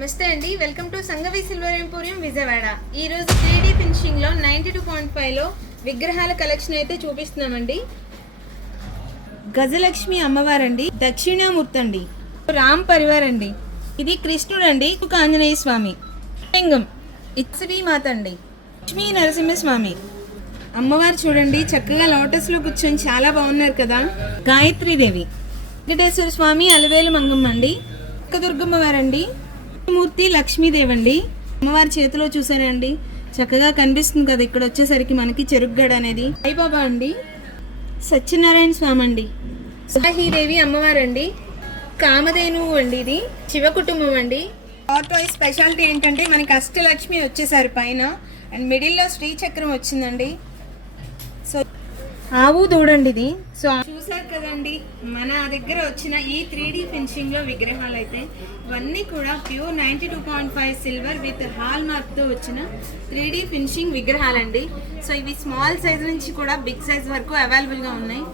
నమస్తే అండి, welcome to Sangavi silver emporium Vijayawada. ఈరోజు 3D ఫినిషింగ్లో 92.5లో విగ్రహాల కలెక్షన్ అయితే చూపిస్తున్నామండి. గజలక్ష్మి అమ్మవారండి, దక్షిణామూర్తి అండి, రామ్ పరివార్ అండి, ఇది కృష్ణుడు అండి, ఆంజనేయ స్వామి, లింగం ఇత్సవి మాత అండి, లక్ష్మీ నరసింహస్వామి అమ్మవారు చూడండి చక్కగా లోటస్లో కూర్చొని చాలా బాగున్నారు కదా. గాయత్రీదేవి, వెంకటేశ్వర స్వామి, అలవేలు మంగమ్మ అండి, దుర్గమ్మ వారండి, మూర్తి లక్ష్మీదేవి అండి. అమ్మవారి చేతిలో చూసారండి చక్కగా కనిపిస్తుంది కదా. ఇక్కడ వచ్చేసరికి మనకి చెరుగ్గడ అనేది సాయిబాబా అండి, సత్యనారాయణ స్వామి అండి, సాహిదేవి అమ్మవారండి, కామధేనువు అండి, ఇది శివ కుటుంబం అండి. ఆటో స్పెషాలిటీ ఏంటంటే మనకి అష్టలక్ష్మి వచ్చేసారు పైన, అండ్ మిడిల్లో శ్రీచక్రం వచ్చిందండి. సో ఆవు దూడండి ఇది. సో చూసారు కదండి మన దగ్గర వచ్చిన ఈ 3D ఫినిషింగ్లో విగ్రహాలు అయితే ఇవన్నీ కూడా ప్యూర్ 92.5 సిల్వర్ విత్ హాల్ మార్క్తో వచ్చిన 3D ఫినిషింగ్ విగ్రహాలండి. సో ఇవి స్మాల్ సైజ్ నుంచి కూడా బిగ్ సైజ్ వరకు అవైలబుల్గా ఉన్నాయి.